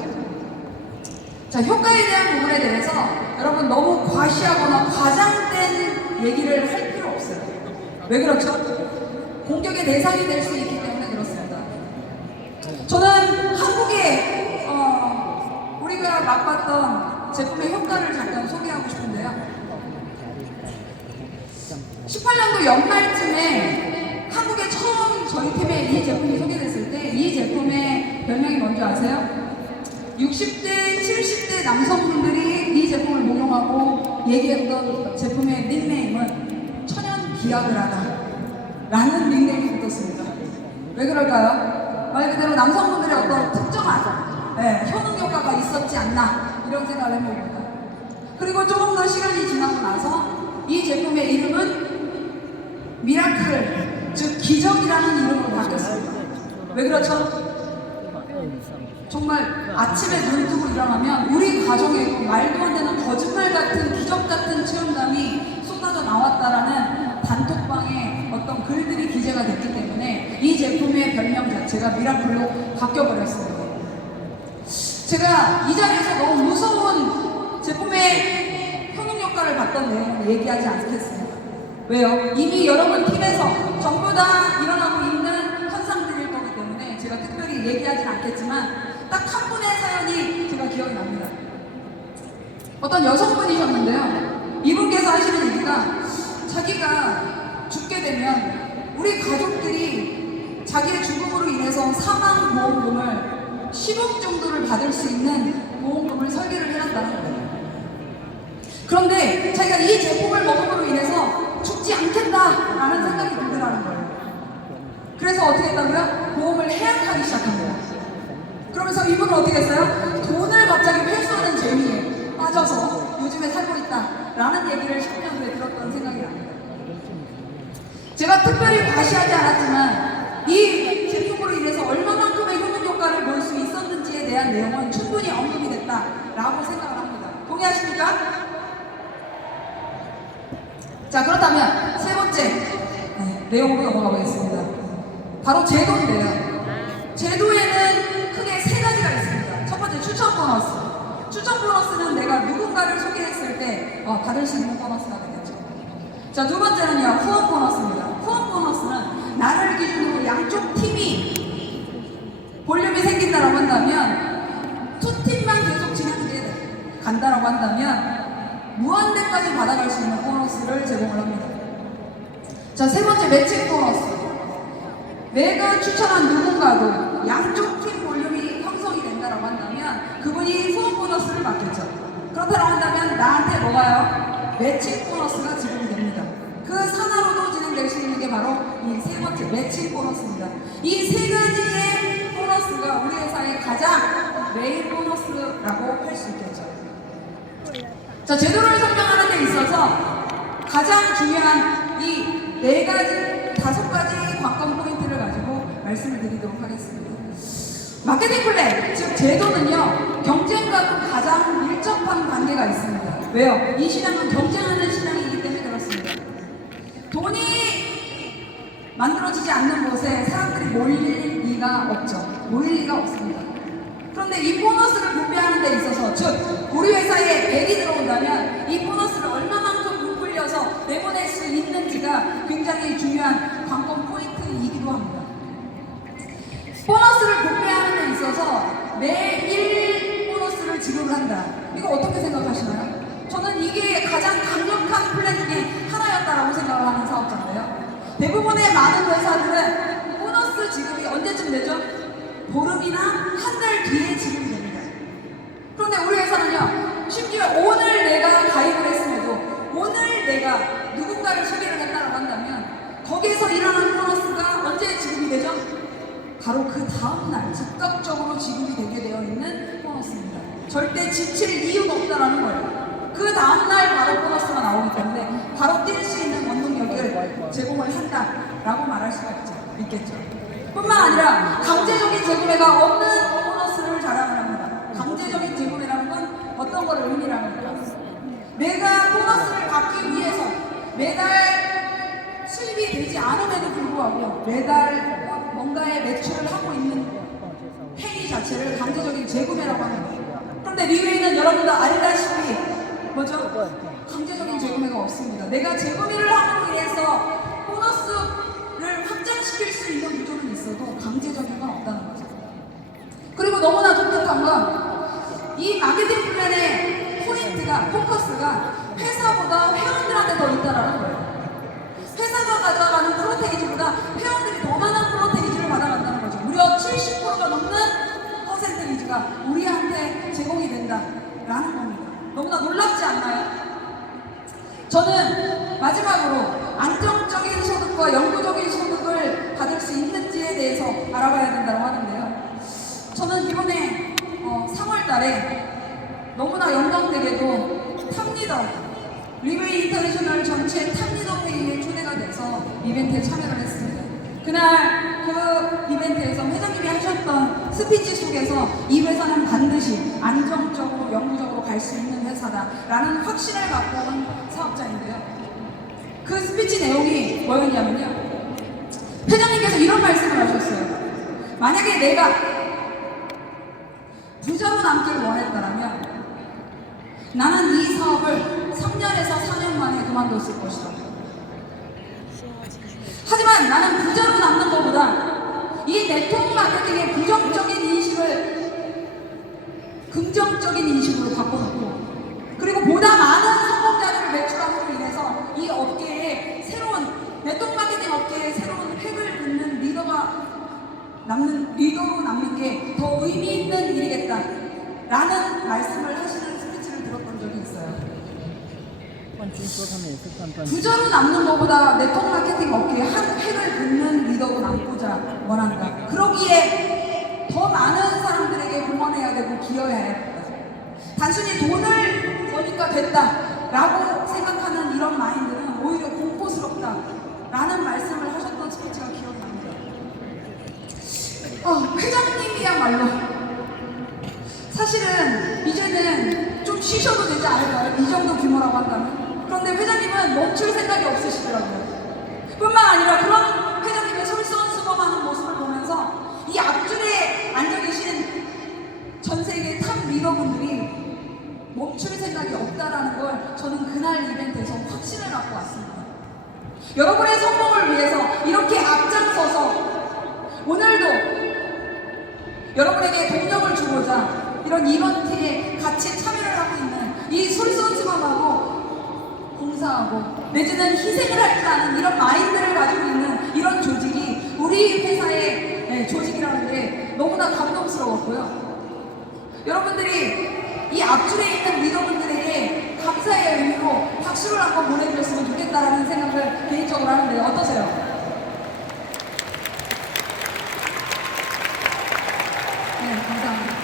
자, 효과에 대한 부분에 대해서 여러분 너무 과시하거나 과장된 얘기를 할 필요 없어요. 왜 그렇죠? 공격의 대상이 될 수 있기 때문에 그렇습니다. 저는 한국에 우리가 맛봤던 제품의 효과를 잠깐 소개하고 싶은데요. 18년도 연말쯤에 한국에 처음 저희 팀에 이 제품이 소개됐을 때 이 제품의 별명이 뭔지 아세요? 60대, 70대 남성분들이 이 제품을 목용하고 얘기했던 제품의 닉네임은 천연 비아그라다 라는 닉네임이 붙었습니다. 왜 그럴까요? 말 그대로 남성분들의 어떤 특정한 효능 효과가 있었지 않나 이런 생각을 해봅니다. 그리고 조금 더 시간이 지나고 나서 이 제품의 이름은 미라클, 즉 기적이라는 이름으로 바뀌었습니다. 왜 그렇죠? 정말 아침에 눈 뜨고 일어나면 우리 가정에 말도 안 되는 거짓말 같은 기적 같은 체험감이 쏟아져 나왔다라는 단톡방에 어떤 글들이 기재가 됐기 때문에 이 제품의 별명 자체가 미라클로 바뀌어버렸습니다. 제가 이 자리에서 너무 무서운 제품의 효능 효과를 봤던 내용을 얘기하지 않겠습니다. 왜요? 이미 여러분 팀에서 전부 다 일어나고 있는 현상들일 거기 때문에 제가 특별히 얘기하진 않겠지만 딱 한 분의 사연이 제가 기억이 납니다. 어떤 여성분이셨는데요. 이분께서 하시는 얘기가 자기가 죽게 되면 우리 가족들이 자기의 죽음으로 인해서 사망 보험금을 10억 정도를 받을 수 있는 보험금을 설계를 해놨다는 거예요. 그런데 자기가 이 제품을 먹음으로 인해서 죽지 않겠다라는 생각이 들더라는 거예요. 그래서 어떻게 했다고요? 보험을 해약하기 시작한 거예요. 그러면서 이분은 어떻게 했어요? 돈을 갑자기 회수하는 재미에 빠져서 요즘에 살고 있다라는 얘기를 10년 후에 들었던 생각이 납니다. 제가 특별히 과시하지 않았지만 이 제품으로 인해서 얼마만큼의 효능 효과를 볼 수 있었는지에 대한 내용은 충분히 언급이 됐다라고 생각을 합니다. 동의하십니까? 자, 그렇다면 세 번째 내용으로 넘어가 보겠습니다. 바로 제도인데요. 제도에는 크게 세 가지가 있습니다. 첫 번째, 추천 보너스. 추천 보너스는 내가 누군가를 소개했을 때 받을 수 있는 보너스가 되겠죠. 자, 두 번째는요, 후원 보너스입니다. 후원 보너스는 나를 기준으로 양쪽 팀이 볼륨이 생긴다라고 한다면, 두 팀만 계속 진행돼 간다라고 한다면 무한대까지 받아갈 수 있는 보너스를 제공을 합니다. 자, 세 번째, 매칭 보너스. 내가 추천한 누군가도 양쪽 팀 볼륨이 형성이 된다라고 한다면 그분이 후원 보너스를 받겠죠. 그렇다고 한다면 나한테 뭐가요? 매칭 보너스가 지급이 됩니다. 그 산하로도 진행될 수 있는 게 바로 이 세 번째 매칭 보너스입니다. 이 세 가지의 보너스가 우리 회사의 가장 메인 보너스라고 할 수 있겠죠. 자, 제도를 설명하는 데 있어서 가장 중요한 이 네 가지, 다섯 가지 관건 포인트를 가지고 말씀을 드리도록 하겠습니다. 마케팅 플랜, 즉 제도는요, 경쟁과도 가장 밀접한 관계가 있습니다. 왜요? 이 시장은 경쟁하는 시장이기 때문에 그렇습니다. 돈이 만들어지지 않는 곳에 사람들이 몰릴 리가 없죠. 모일 리가 없습니다. 그런데 이 보너스를 분배하는 데 있어서, 즉 우리 회사에 100이 들어온다면 이 보너스를 얼마만큼 부풀려서 내보낼 수 있는지가 굉장히 중요한 관건 포인트이기도 합니다. 보너스를 분배하는 데 있어서 매일 보너스를 지급한다. 이거 어떻게 생각하시나요? 저는 이게 가장 강력한 플랜 중에 하나였다라고 생각을 하는 사업자인데요. 대부분의 많은 회사들은 보너스 지급이 언제쯤 되죠? 보름이나 한 달 뒤에 지급이 됩니다. 그런데 우리 회사는요, 심지어 오늘 내가 가입을 했음에도 오늘 내가 누군가를 소개를 했다고 한다면 거기에서 일어나는 보너스가 언제 지급이 되죠? 바로 그 다음날 즉각적으로 지급이 되게 되어 있는 보너스입니다. 절대 지칠 이유가 없다라는 거예요. 그 다음날 바로 보너스가 나오기 때문에 바로 뛸 수 있는 원동력을 제공을 한다라고 말할 수가 있겠죠. 뿐만 아니라 강제적인 재구매가 없는 보너스를 자랑을 합니다. 강제적인 재구매라는 건 어떤 걸 의미하는 겁니까? 내가 보너스를 받기 위해서 매달 수입이 되지 않음에도 불구하고 매달 뭔가의 매출을 하고 있는 행위 자체를 강제적인 재구매라고 합니다. 그런데 리웨이는 여러분도 알다시피 뭐죠? 강제적인 재구매가 없습니다. 내가 재구매를 하기 위해서 보너스를 확장시킬 수 있는 구조는 있어도 강제적인 건 없다는 거죠. 그리고 너무나 독특한 건 이 마케팅 플랜의 포인트가, 포커스가 회사보다 회원들한테 더 있다라는 거예요. 회사가 가져가는 프로테이지보다 회원들이 더 많은 프로테이지를 받아간다는 거죠. 무려 70%가 넘는 퍼센테이지가 우리한테 제공이 된다라는 겁니다. 너무나 놀랍지 않나요? 저는 마지막으로 안정적인 소득과 영구적인 소득을 받을 수 있는지에 대해서 알아봐야 된다고 하는데요. 저는 이번에 3월 달에 너무나 영광되게도 탑리더, 리웨이 인터내셔널 전체 탑리더 회의에 초대가 돼서 이벤트에 참여를 했습니다. 그날 그 이벤트에서 회장님이 하셨던 스피치 속에서 이 회사는 반드시 안정적으로 영구적으로 갈 수 있는 회사다라는 확신을 갖고 온 사업자인데요. 그 스피치 내용이 뭐였냐면요, 회장님께서 이런 말씀을 하셨어요. 만약에 내가 부자로 남기를 원했다면 나는 이 사업을 3년에서 4년 만에 그만뒀을 것이다. 하지만 나는 부자로 남는 것보다 이 네트워크 마케팅의 부정적인 인식을 긍정적인 인식으로 바꿔놓고, 그리고 보다 많은 성공자들을 매출함으로 인해서 이 업계에 새로운, 네트워크 마케팅 업계에 새로운 획을 긋는 리더로 남는 게 더 의미 있는 일이겠다라는 말씀을 하시는 스피치를 들었던 적이 있어요. 부자로 남는 것보다 네트워크 마케팅 업계에 한 획을 긋는 리더로 남고자 원한다. 그러기에 더 많은 사람들에게 공헌해야 되고 기여해야 합니다. 단순히 돈을 버니까 됐다라고 생각하는 이런 마인드는 오히려 공포스럽다라는 말씀을 하셨던 스피치가 기억이 납니다. 회장님이야말로 사실은 이제는 좀 쉬셔도 되지 않을까요? 이 정도 규모라고 한다면. 그런데 회장님은 멈출 생각이 없으시더라고요. 뿐만 아니라 그런 회장님의 솔선수범하는 모습을 보면서 이 앞줄에 앉아 계신 전 세계 탑 리더분들이 멈출 생각이 없다라는 걸 저는 그날 이벤트에서 확신을 갖고 왔습니다. 여러분의 성공을 위해서 이렇게 앞장서서 오늘도 여러분에게 동력을 주고자 이런 이벤트에 같이 참여를 하고 있는 이 솔선수범하고 봉사하고 내지는 희생을 할 줄 아는 이런 마인드를 가지고 있는 이런 조직이 우리 회사의 조직이라는 게 너무나 감동스러웠고요. 여러분들이 이 앞줄에 있는 리더분들에게 감사의 의미로 박수를 한번 보내주셨으면 좋겠다라는 생각을 개인적으로 하는데 어떠세요? 네, 감사합니다.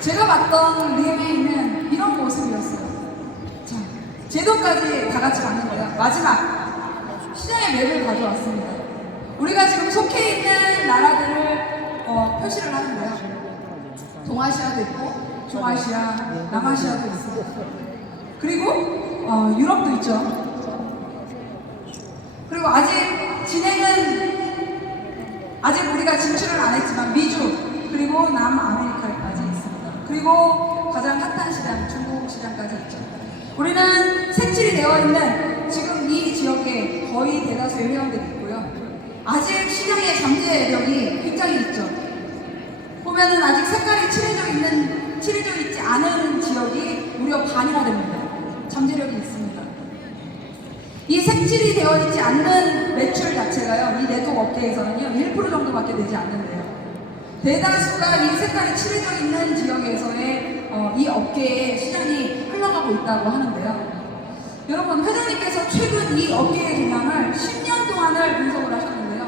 제가 봤던 리웨이는 이런 모습이었어요. 자, 제도까지 다 같이 봤는데요. 마지막 시장의 맵을 가져왔습니다. 우리가 지금 속해 있는 나라들을 표시를 하는데요. 동아시아도 있고, 중아시아, 남아시아도 있어요. 그리고 유럽도 있죠. 그리고 아직 우리가 진출을 안 했지만 미주, 그리고 남아메리카까지 있습니다. 그리고 가장 핫한 시장, 중국 시장까지 있죠. 우리는 색칠이 되어 있는 지금 이 지역에 거의 대다수의 회원들이 있고요. 아직 시장의 잠재력이 굉장히 있죠. 보면은 아직 색깔이 칠해져 있지 않은 지역이 무려 반이나 됩니다. 잠재력이 있습니다. 이 색칠이 되어 있지 않는 매출 자체가요, 이 네트워크 업계에서는요, 1% 정도밖에 되지 않는데요. 대다수가 이 색깔이 칠해져 있는 지역에서의 이 업계의 시장이 흘러가고 있다고 하는데요. 여러분, 회장님께서 최근 이 업계의 동향을 10년 동안을 분석을 하셨는데요.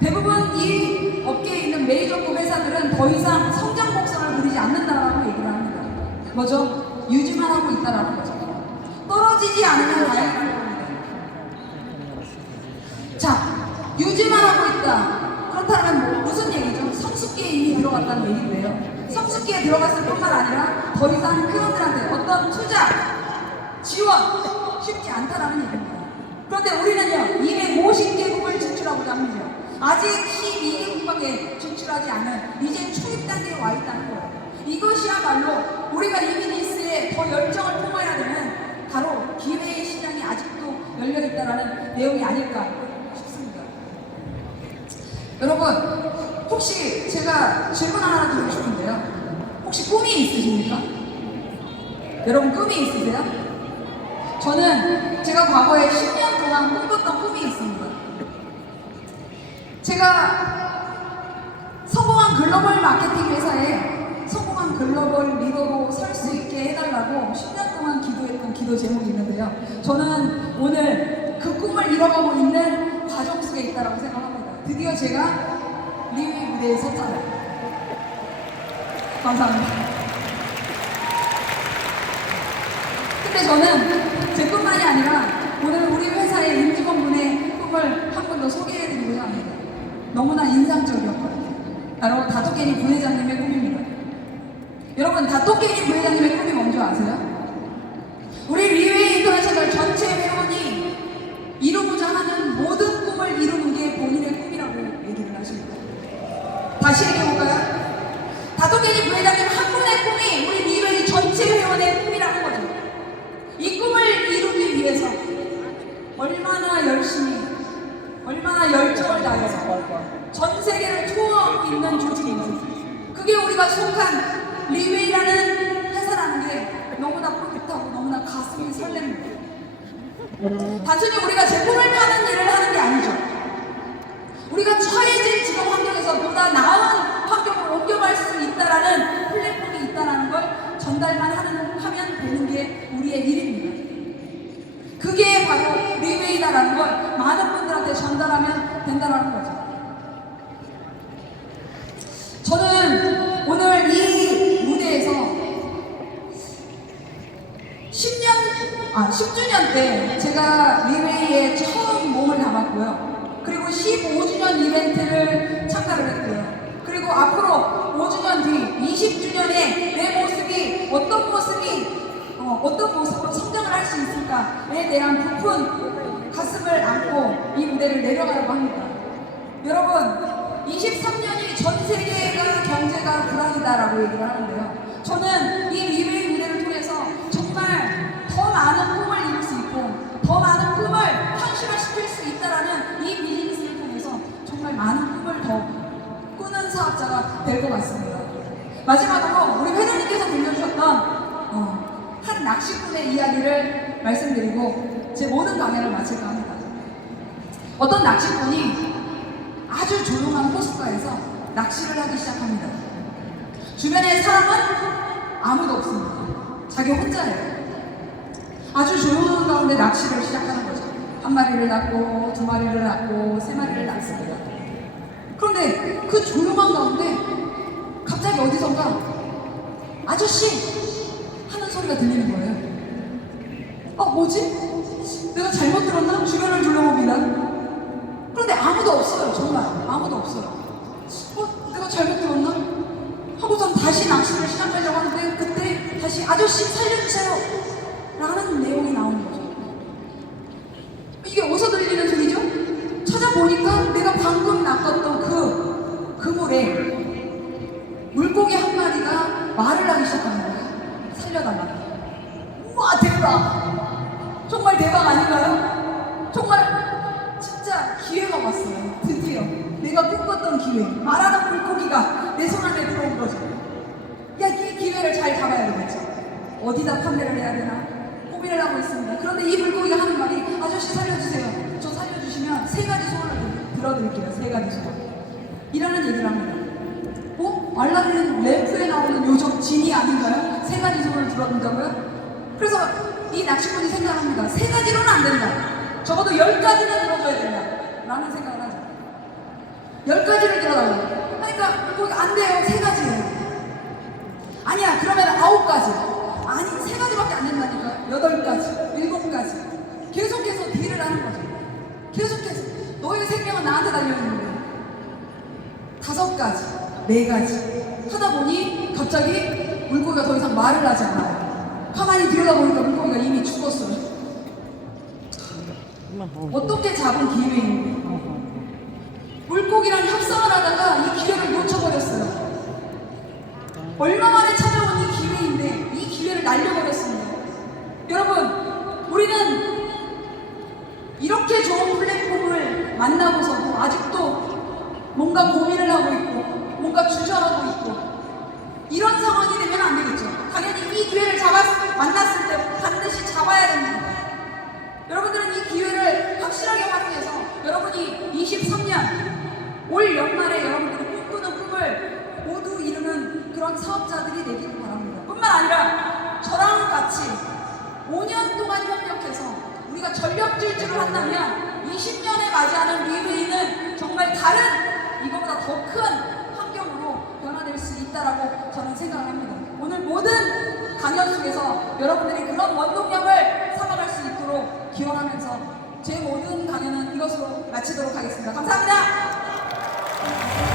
대부분 이 업계에 있는 메이저급 회사들은 더 이상 성장 곡선을 그리지 않는다라고 얘기를 합니다. 뭐죠? 유지만 하고 있다라는 거죠. 떨어지지 않으면 다행인 겁니다. 자, 유지만 하고 있다. 그렇다면 무슨 얘기죠? 성숙기에 이미 들어갔다는 얘기인데요. 성숙기에 들어갔을 뿐만 아니라 더 이상 회원들한테 어떤 투자, 지원 쉽지 않다라는 얘기입니다. 그런데 우리는요, 250개국을 진출하고자 합니다. 아직 12개국밖에 진출하지 않은 이제 초입 단계에 와 있다는 거예요. 이것이야말로 우리가 이 비즈니스에 더 열정을 품어야 되는 바로 기회의 시장이 아직도 열려 있다라는 내용이 아닐까 싶습니다. 여러분, 혹시 제가 질문 하나 드리고 싶은데요. 혹시 꿈이 있으십니까? 여러분, 꿈이 있으세요? 저는 제가 과거에 10년 동안 꿈꿨던 꿈이 있습니다. 제가 성공한 글로벌 마케팅 회사에 성공한 글로벌 리더로 설 수 있게 해달라고 10년 동안 기도했던 기도 제목이 있는데요. 저는 오늘 그 꿈을 이뤄가고 있는 과정 속에 있다고 생각합니다. 드디어 제가 리웨이 무대에 섰잖아요. 감사합니다. 근데 저는 제 꿈만이 아니라 오늘 우리 회사의 임직원분의 꿈을 한 번 더 소개해드리고자 합니다. 너무나 인상적이었거든요. 바로 다토케니 부회장님의 꿈입니다. 여러분, 다토케니 부회장님의 꿈이 뭔지 아세요? 우리 리웨이 인터내셔널 전체 회원이 이루고자 하는 모든 꿈을 이루는 게 본인의 꿈이라고 얘기를 하십니다. 다시 얘기해볼까요? 다토케니 부회장님 한 분의 꿈이 우리 리웨이 전체 회원의 꿈이라는 거죠. 이 꿈을 이루기 위해서 얼마나 열심히, 얼마나 열정을 다해서 전 세계를 투어하고 있는 조직인지, 그게 우리가 속한 리웨이라는 회사라는 게 너무나 뿌듯하고 너무나 가슴이 설렙니다. 단순히 우리가 제품을 파는 일을 하는 게 아니죠. 우리가 처해진 지금 환경에서 보다 나은 환경으로 옮겨갈 수 있다라는 플랫폼이 있다라는 걸 전달만 하면 되는 게 우리의 일입니다. 그게 바로 리웨이다라는 걸 많은 분들한테 전달하면 된다라는 거죠. 저는 오늘 이 무대에서 10주년 때 제가 리웨이에 처음 몸을 담았고요. 그리고 15주년 이벤트를 참가를 했고요. 그리고 앞으로 5주년 뒤 20주년에 내 모습이 어떤 모습으로 성장을 할 수 있을까에 대한 부푼 가슴을 안고 이 무대를 내려가려고 합니다. 여러분, 23년이 전 세계가 경제가 불황이다라고 얘기를 하는데요. 저는 이 리웨이 무대를 통해서 정말 더 많은 꿈을 이룰 수 있고 더 많은 꿈을 현실화시킬 수 있다라는 이 비즈니스를 통해서 정말 많은 꿈을 더 꾸는 사업자가 될 것 같습니다. 마지막으로 우리 회장님께서 들려주셨던 한 낚시꾼의 이야기를 말씀드리고 제 모든 강연을 마칠까 합니다. 어떤 낚시꾼이 아주 조용한 호숫가에서 낚시를 하기 시작합니다. 주변에 사람은 아무도 없습니다. 자기 혼자예요. 아주 조용한 가운데 낚시를 시작하는 거죠. 한 마리를 낚고, 두 마리를 낚고, 세 마리를 낚습니다. 그런데 그 조용한 가운데 갑자기 어디선가 아저씨! 하는 소리가 들리는 거예요. 뭐지? 내가 잘못 들었나? 주변을 둘러봅니다. 그런데 아무도 없어요. 정말 아무도 없어요. 내가 잘못 들었나? 하고선 다시 낚시를 시작하려고 하는데 그때 다시 아저씨 살려주세요! 라는 내용이 나오는 거죠. 이게 어디서 들리는 소리죠? 찾아보니까 내가 방금 낚았던 그 그물에 물고기 한 마리가 말을 하기 시작하는 거예요. 살려달라고. 우와, 대박! 정말 대박 아닌가요? 정말 진짜 기회가 왔어요. 드디어 내가 꿈꿨던 기회. 말하는 물고기가 내 손 안에 들어온 거죠. 야, 이 기회를 잘 잡아야 되겠죠. 어디다 판매를 해야 되나 고민을 하고 있습니다. 그런데 이 물고기가 하는 말이 아저씨 살려주세요. 저 살려주시면 3가지 소원을 들어드릴게요. 3가지 소원. 이라는 얘기를 합니다. 알라딘 램프에 나오는 요정 지니 아닌가요? 3가지 소원을 들어준다고요? 그래서 이 낚시꾼이 생각합니다. 3가지로는 안 된다. 적어도 10가지는 들어줘야 된다. 라는 생각을 하죠. 10가지를 들어달라고. 그러니까 물고기가 안 돼요. 3가지예요. 아니야, 그러면 9가지. 아니, 3가지밖에 안 된다니까요. 8가지, 7가지. 계속해서 딜을 하는 거죠. 계속해서. 너의 생명은 나한테 달려있는 거예요. 5가지, 4가지. 하다 보니 갑자기 물고기가 더 이상 말을 하지 않아요. 가만히 들여다보니까 물고기가 이미 죽었어요. 어떻게 잡은 기회인가요? 물고기랑 협상을 하다가 이 기회를 놓쳐버렸어요. 얼마 만에 찾아온 이 기회인데 이 기회를 날려버렸습니다. 여러분, 우리는 이렇게 좋은 플랫폼을 만나고서도 아직도 뭔가 고민을 하고 있고 뭔가 주저하고 있고 이런 상황이 되면 안 되겠죠. 당연히 이 기회를 만났을 때 반드시 잡아야 됩니다. 여러분들은 이 기회를 확실하게 활용해서 여러분이 23년 올 연말에 여러분들이 꿈꾸는 꿈을 모두 이루는 그런 사업자들이 되기를 바랍니다. 뿐만 아니라 저랑 같이 5년 동안 협력해서 우리가 전력 질주를 한다면 20년에 맞이하는 리웨이는 정말 다른 이거보다 더 큰 환경으로 변화될 수 있다라고 저는 생각을 합니다. 오늘 모든 강연 속에서 여러분들이 그런 원동력을 삼아갈 수 있도록 기원하면서 제 모든 강연은 이것으로 마치도록 하겠습니다. 감사합니다.